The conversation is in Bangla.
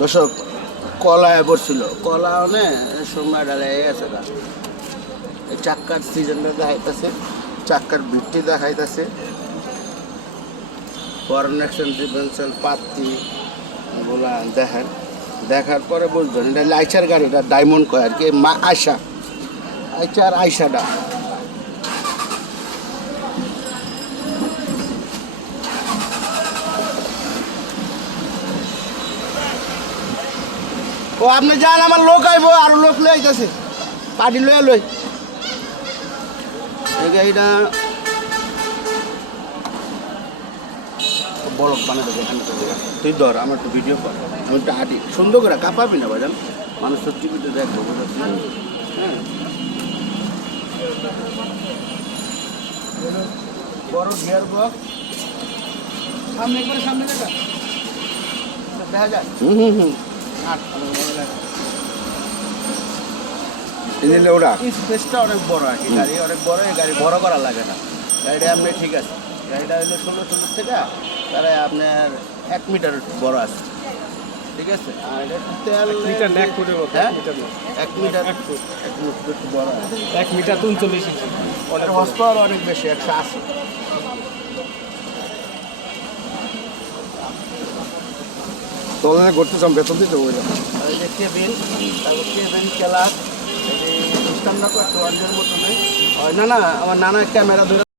দর্শক কলায় পড়ছিল কলা অনে সময় ডালাই আছে গা এই চাক্কার সিজনটা দেখাইতেছে চাক্কার ভিত্তি দেখাইতেছে ফরেন এক্সচেঞ্জ ডিফারেন্সিয়াল পাত্তি এগুলা দেখেন দেখার পরে বুঝবেন এটা আইসার গাড়িটা ডায়মন্ড কয় আর কি মা আয়সা আইসার আইসাটা ও আপনি যান আমার লোক আইব আর লোক লই আইতাছে পার্টি লই লই এই গাড়িটা বড় বানা দেবে তুই ধর আমার একটু ভিডিও কর আমি একটু হাঁটি সুন্দর করে কাঁপাবি না ভাইজান মানুষ তো টিভিতে দেখবো হ্যাঁ বড় গিয়ার বক্স সামনে করে সামনে দেখা দেখা যায় ওটা স্পেসটা অনেক বড় আর কি গাড়ি অনেক বড় এই গাড়ি বড় করা লাগে না গাড়িটা আপনি ঠিক আছে গাড়িটা হলো 16 থেকে তারা আপনার 1 মিটার বড় আছে ঠিক আছে আর এটা তেল মিটার ন্যাক করে হ্যাঁ 1 মিটার 1 মিটার একটু বড় 1 মিটার 39 ইঞ্চি ওটার হর্স পাওয়ার অনেক বেশি 180 তোদের করতেছাম বেতন দিতে ওই আর এই যে কেবিন তারপর কেবিন ক্লাস এই সিস্টেমটা তো একটু অন্যের মতো নেই না না আমার নানা ক্যামেরা ধরে